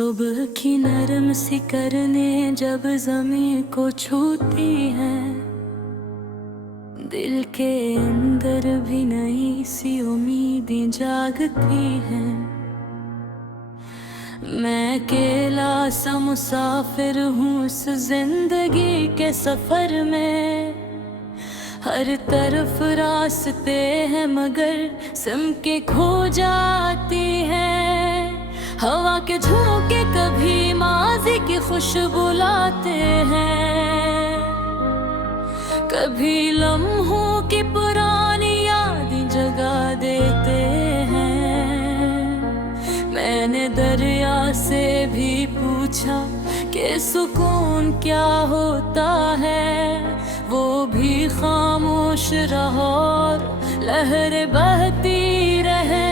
सुबह की नरम सी करने जब ज़मीं को छूती है, दिल के अंदर भी नई सी उम्मीदें जागती हैं। मैं अकेला सा मुसाफिर हूँ इस जिंदगी के सफर में। हर तरफ रास्ते हैं मगर सिमके खो जाती हैं। हवा के झोंके कभी माज़ी की खुशबू लाते हैं, कभी लम्हों की पुरानी यादें जगा देते हैं। मैंने दरिया से भी पूछा कि सुकून क्या होता है, वो भी खामोश रहा और लहरें बहती रहे।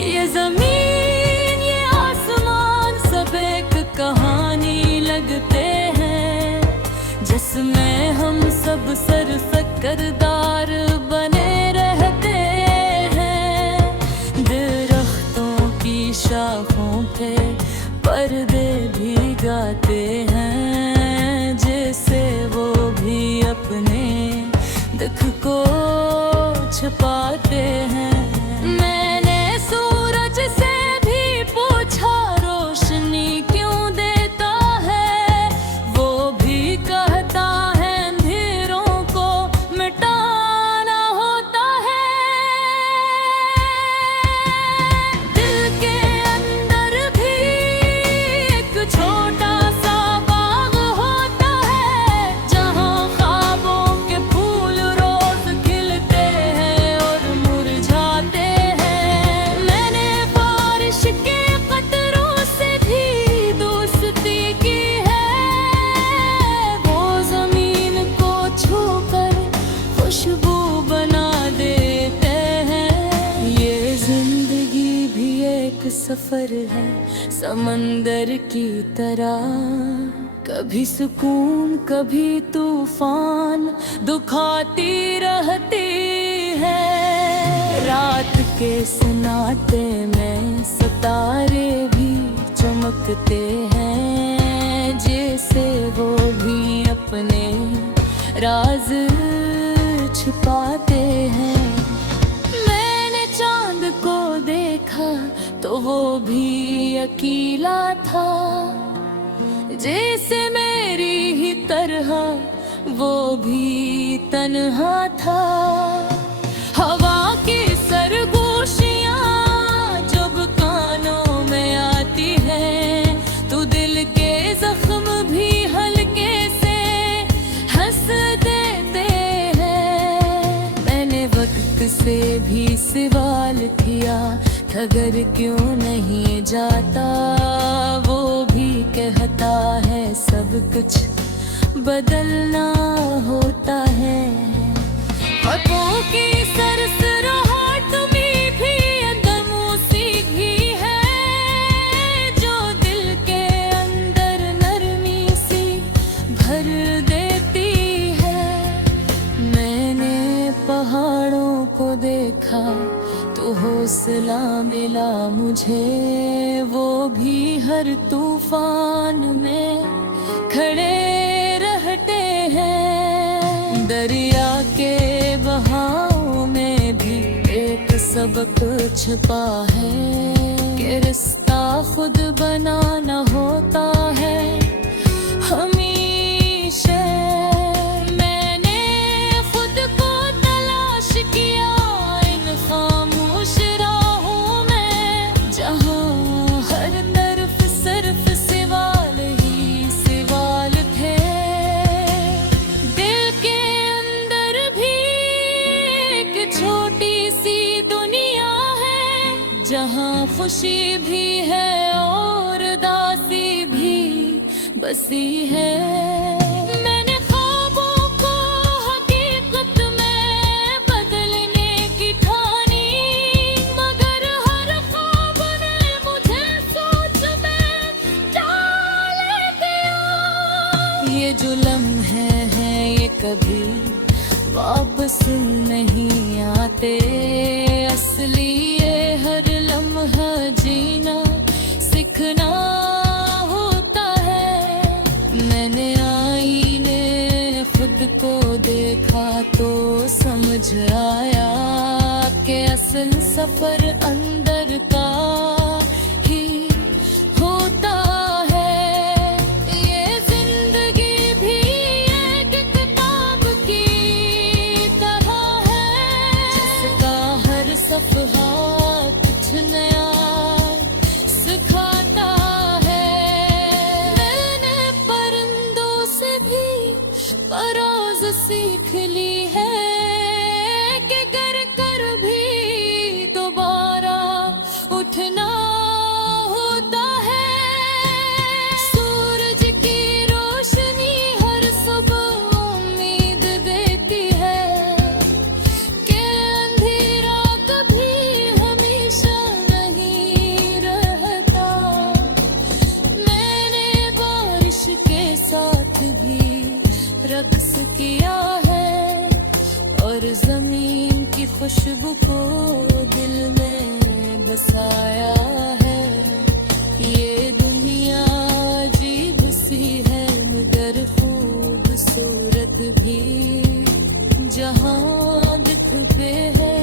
ये जमीन ये आसमान सब एक कहानी लगते हैं, जिसमें हम सब सरफकरदार बने रहते हैं। दरख्तों की शाखों पे पर्दे भी गाते हैं, जैसे वो भी अपने दुख को छुपाते हैं। मैंने सूरज से भी पूछा रोशनी क्यों देता है, वो भी कहता है अंधेरों को मिटाना होता है। दिल के अंदर भी एक छोटा सा बाग होता है, जहाँ ख्वाबों के फूल रोज खिलते हैं और मुरझाते हैं। मैंने बारिश के कतरों से भी दोस्ती की है, वो जमीन को छूकर खुशबू बना देते हैं। ये जिंदगी भी एक सफर है समंदर की तरह, कभी सुकून कभी तूफान दुखाती रहती है। रात के सन्नाटे में सितारे भी चमकते हैं, जैसे वो भी अपने राज छुपाते हैं। मैंने चांद को देखा तो वो भी अकेला था, जैसे मेरी ही तरह वो भी तन्हा था। हवा की सरगोशियाँ जब कानों में आती हैं, तो दिल के जख्म भी हल्के से हंस देते हैं। मैंने वक्त से भी सवाल किया अगर क्यों नहीं जाता, वो भी कहता है सब कुछ बदलना होता है। ख़तों की सरसराहट में भी अंदर मौसीकी है, जो दिल के अंदर नरमी सी भर देती है। मैंने पहाड़ों को देखा तो हौसला मिला मुझे, वो भी हर तूफान में खड़े रहते हैं। दरिया के बहाव में भी एक सबक छिपा है, कि रिश्ता खुद बनाना होता है हमेशा। मैंने खुद को तलाश किया इन खामोश राहों में, जहाँ हर तरफ सिर्फ सवाल ही सवाल थे। दिल के अंदर भी एक छोटी सी दुनिया है, जहाँ खुशी भी है और दासी भी बसी है। मैंने ख्वाबों को हकीकत में बदलने की ठानी, मगर हर ख्वाब ने मुझे सोच में डाल दिया। ये जो लम्हे हैं ये कभी वापस नहीं आते, असली ये हर लम्हा जीना सिखा दिखना होता है। मैंने आईने खुद को देखा तो समझ आया कि असल सफर अंदर का ही होता है। ये जिंदगी भी एक किताब की तरह है, जिसका हर सफहा कुछ नया सिखाता है। मैंने परिंदों से भी पराज सीख ली है कि गिर कर भी दोबारा उठना होता है। सूरज की रोशनी हर सुबह उम्मीद देती है कि अंधेरा कभी हमेशा नहीं रहता। मैंने बारिश के साथ भी रक्स किया है और जमीन की खुशबू को दिल में बसाया है। ये दुनिया अजीब सी है मगर खूबसूरत भी, जहाँ दुख पे है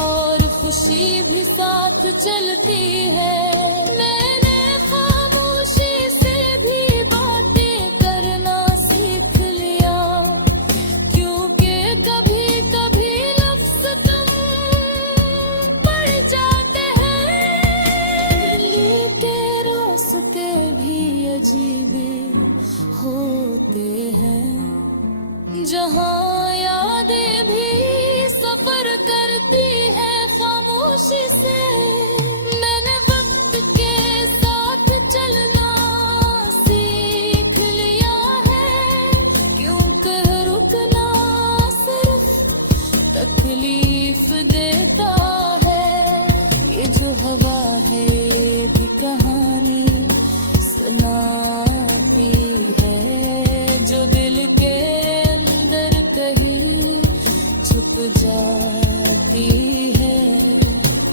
और खुशी भी साथ चलती है। मैंने खामोशी से भी बातें करना सीख लिया, क्योंकि कभी कभी लफ्ज़ कम पड़ जाते हैं। दिल के रास्ते भी अजीब होते हैं, जहाँ यादें भी सफर करती है खामोशी से। मैंने वक्त के साथ चलना सीख लिया है, क्योंकि रुकना सिर्फ तकलीफ देता है। ये जो हवा है ये भी कहानी सुनाती है, जो दिल के अंदर कहीं छुप जाती है।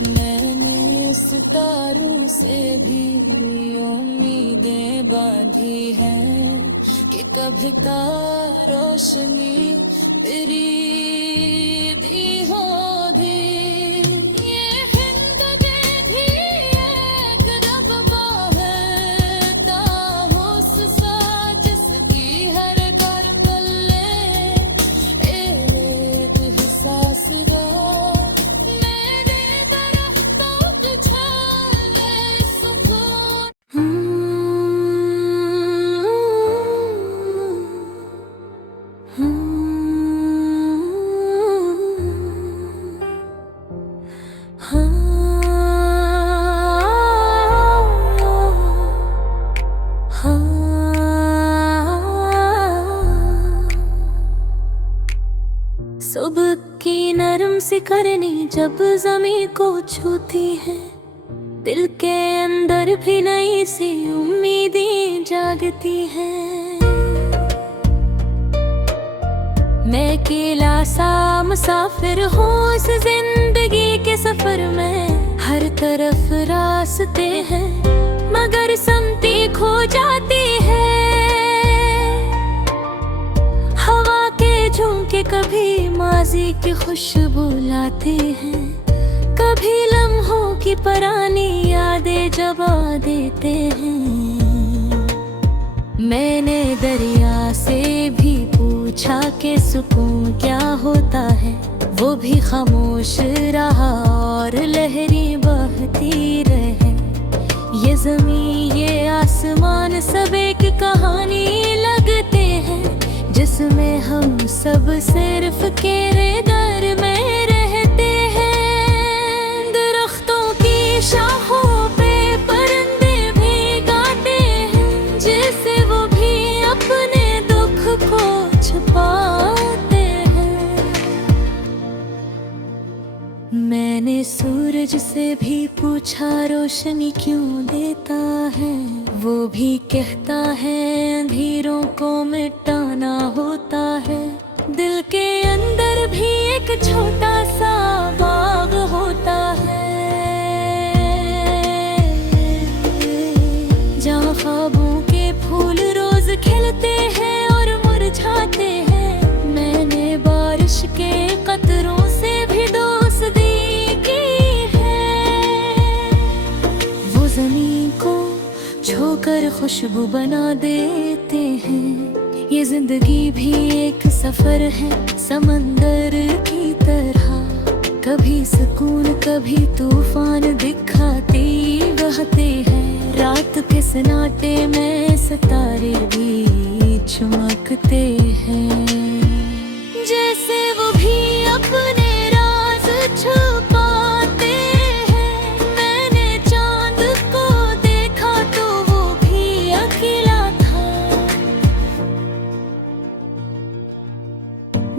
मैंने सितारों से भी उम्मीदें बांधी हैं कि कभी का रोशनी तेरी भी होगी। ये जिंदगी भी एक रब्बा है, ताउस सा जिसकी हर घर गले एक एहसास गा। मेरे दरख्तों की छाले सुकून। सुबह की नरम सी करनी जब ज़मीं को छूती है, दिल के अंदर भी नई सी उम्मीदें जागती हैं। मैं अकेला सा मुसाफिर हूँ इस जिंदगी के सफर में। हर तरफ रास्ते हैं मगर समती खो जाती है। हवा के झोंके कभी माजी की खुशबू लाते हैं, कभी लम्हों की पुरानी यादें जगा देते हैं। मैंने दरिया से भी पूछा कि सुकून क्या होता है, वो भी खामोश रहा और लहरें बहती रहे। ये ज़मीं ये आसमान सब एक कहानी लगते हैं, जिसमें हम सब सिर्फ किरदार में रहते हैं। दरख्तों की शाखों पे परिंदे भी गाते हैं, जैसे वो भी अपने दुख को छुपाते हैं। मैंने सूरज से भी पूछा रोशनी क्यों देता है, वो भी कहता है अंधेरों को मिटाना होता है। दिल के अंदर भी एक छोटा सा बाग होता है। ख्वाबों के फूल रोज खिलते हैं और मुरझाते हैं। मैंने बारिश के कतरों से भी दोस्ती की है। वो जमीन को छूकर खुशबू बना देते हैं। ये जिंदगी भी एक सफर है समंदर की तरह, कभी सुकून कभी तूफान दिखाते बहते हैं। रात के सन्नाटे में सितारे भी चमकते हैं, जैसे वो भी अपने राज छुपाते हैं। मैंने चांद को देखा तो वो भी अकेला था,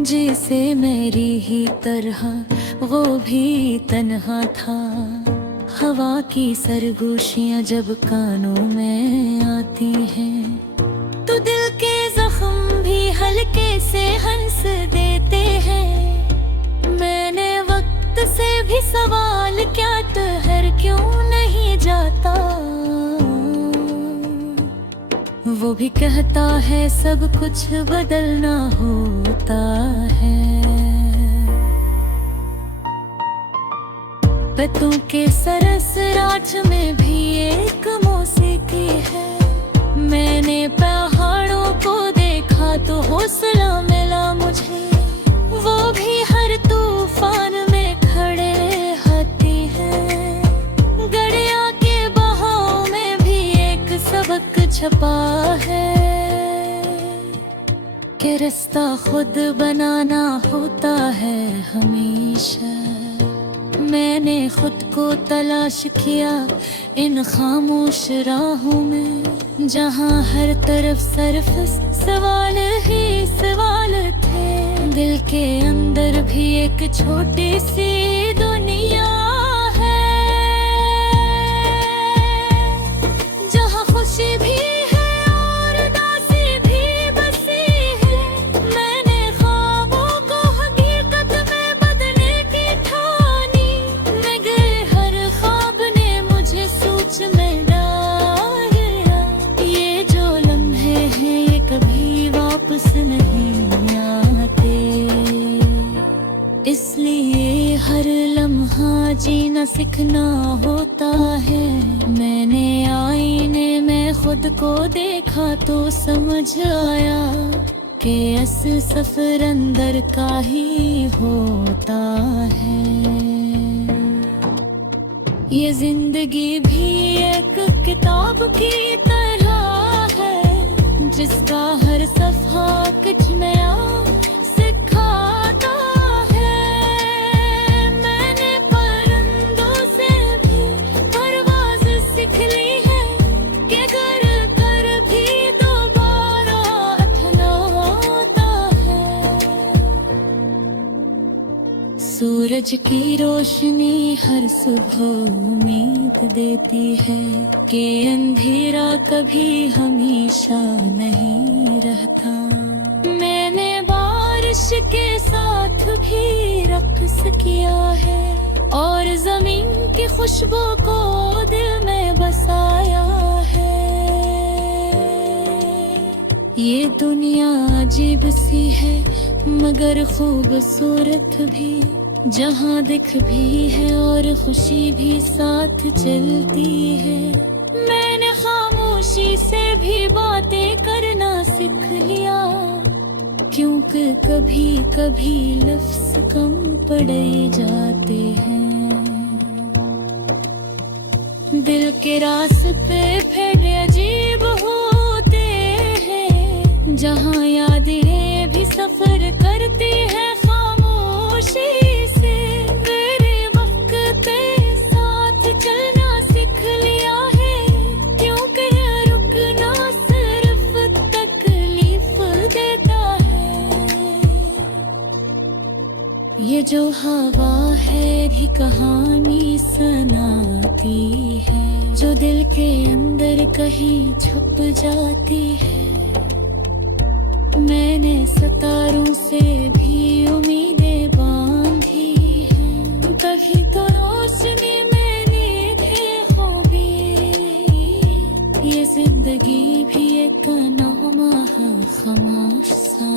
जैसे मेरी ही तरह वो भी तन्हा था। हवा की सरगोशियां जब कानों में आती हैं, तो दिल के जख्म भी हल्के से हंस देते हैं। मैंने वक्त से भी सवाल क्या ठहर क्यों नहीं जाता, वो भी कहता है सब कुछ बदलना होता है। पत्तों के सरसराट में भी एक मौसीकी है। मैंने पहाड़ों को देखा तो हौसला मिला मुझे, वो भी हर तूफान में खड़े हाथी हैं। गड़िया के बहाव में भी एक सबक छपा है कि रास्ता खुद बनाना होता है हमेशा। मैंने खुद को तलाश किया इन खामोश राहों में, जहाँ हर तरफ सिर्फ सवाल ही सवाल थे। दिल के अंदर भी एक छोटी सी दुनिया है, जहाँ खुशी भी है और उदासी भी बसी है। मैंने ख्वाबों को हकीकत में बदलने की ठानी, मगर हर ख्वाब ने मुझे सोच में डाला। ये जो लम्हे हैं ये कभी वापस नहीं आते, इसलिए हर लम्हा जीना सीखना होता है। मैंने आईने में खुद को देखा तो समझ आया कि असल सफर अंदर का ही होता है। ये जिंदगी भी एक किताब की तरह है, जिसका हर सफ़ा कुछ नया सिखाता है। मैंने परिंदों से भी परवाज़ सीख ली है कि गर कर भी दोबारा अथलाता है। सूरज की रोशनी हर सुबह उम्मीद देती है कि अंधेरा कभी हमेशा नहीं रहता। मैंने बारिश के साथ भी रक्स किया है और जमीन की खुशबू को दिल में बसाया है। ये दुनिया अजीब सी है मगर खूबसूरत भी, जहाँ दिख भी है और खुशी भी साथ चलती है। मैंने खामोशी से भी बातें करना सीख लिया, क्योंकि कभी कभी लफ्ज़ कम पड़े जाते हैं। दिल के रास्ते फिर अजीब होते हैं, जहाँ यादें भी सफर करती हैं खामोशी से। मेरे वक्त के साथ चलना सीख लिया है, क्योंकि रुकना सिर्फ तकलीफ देता है। ये जो हवा है भी कहानी सुनाती है, जो दिल के अंदर कहीं छुप जाती है। मैंने सितारों से भी उम्मीदें बांधी हैं, तभी तो रोशनी मैंने देखो भी। ये जिंदगी भी एक नामा है खामोश सा,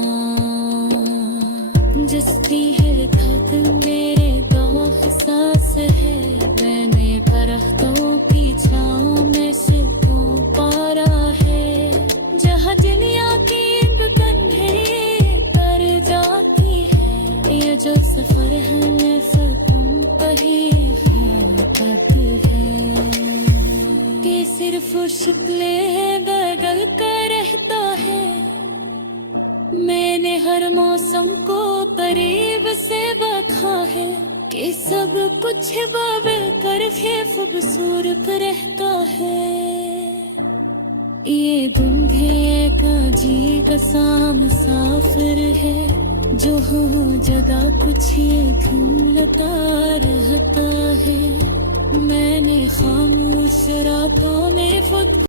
जिसकी है धक मेरे दाग सांस है। मैंने परख्तों की छाँव में से तो पारा है, जहाँ दुनिया की कंधे कर जाती है। ये जो सफर है ये सपन पर ही है पद है, कि सिर्फ शुक्ले बदल कर रहता है। मैंने हर मौसम को करीब से देखा है, कि सब कुछ बदल कर खूबसूरत रहता है। ये दुनिया का जी का मुसाफिर है, जो हो जगह कुछ ये घूमता रहता है। मैंने खामोश रातों में खुद